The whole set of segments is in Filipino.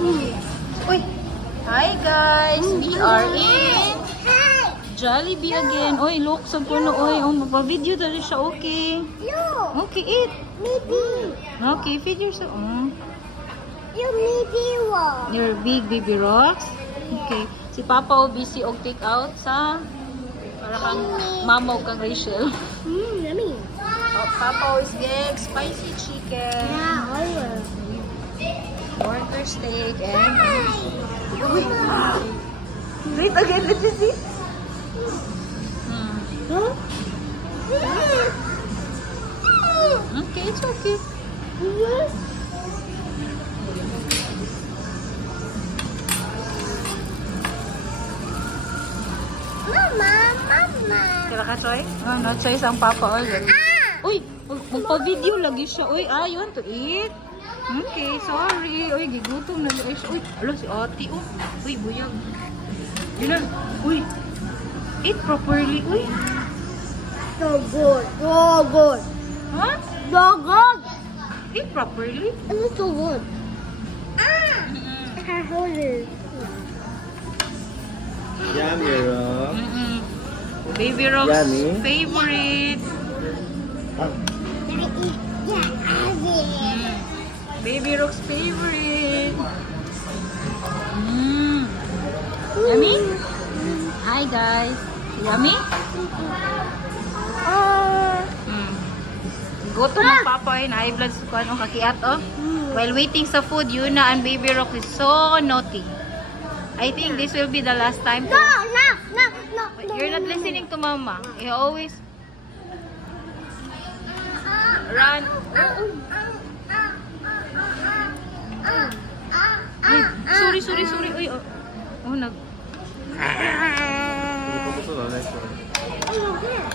Uy! Hi guys! We are in Jollibee again. Oy, look sa puno. Oy, oh, magpa-video dali siya. Okay. Okay, eat. Maybe. Okay, feed yourself. You maybe one. Your big baby rocks. Okay. Si Papa o busy og take out sa para kang mama o kang Rachel. Yummy. Oh, Papa is getting spicy chicken. Yeah, I will. Burger steak and... Wait again, let's see. Huh? Okay, it's okay. Mama. Kira ka, Choy? Oh, no choice ang Papa ulit. Uy, magpa-video lagi siya. Uy, you want to eat? Okay, sorry. Uy, gigutom na. Uy, alo si Ate. Uy, buyag. Yun na. Uy, eat properly. Uy. So good. So good. Huh? So good. Eat properly. It's so good. Hold it. Yummy, Rock. Baby Rock's Yummy. favorite. Yeah, have it. Baby Rock's favorite. Yummy? Hi guys. Yummy? Go to ng Papa and high blood sa kung anong kakiat, oh. While waiting sa food, Yuna and Baby Rock is so naughty. I think this will be the last time. No. You're not listening to Mama. You always run. Ay, sorry. Uy, oh, nag...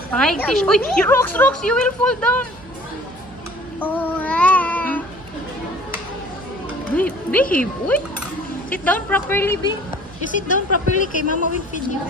Pangayag fish. Uy, rocks, you will fall down. Uy, behave. Uy, sit down properly, babe. You sit down properly kay Mama will feed you.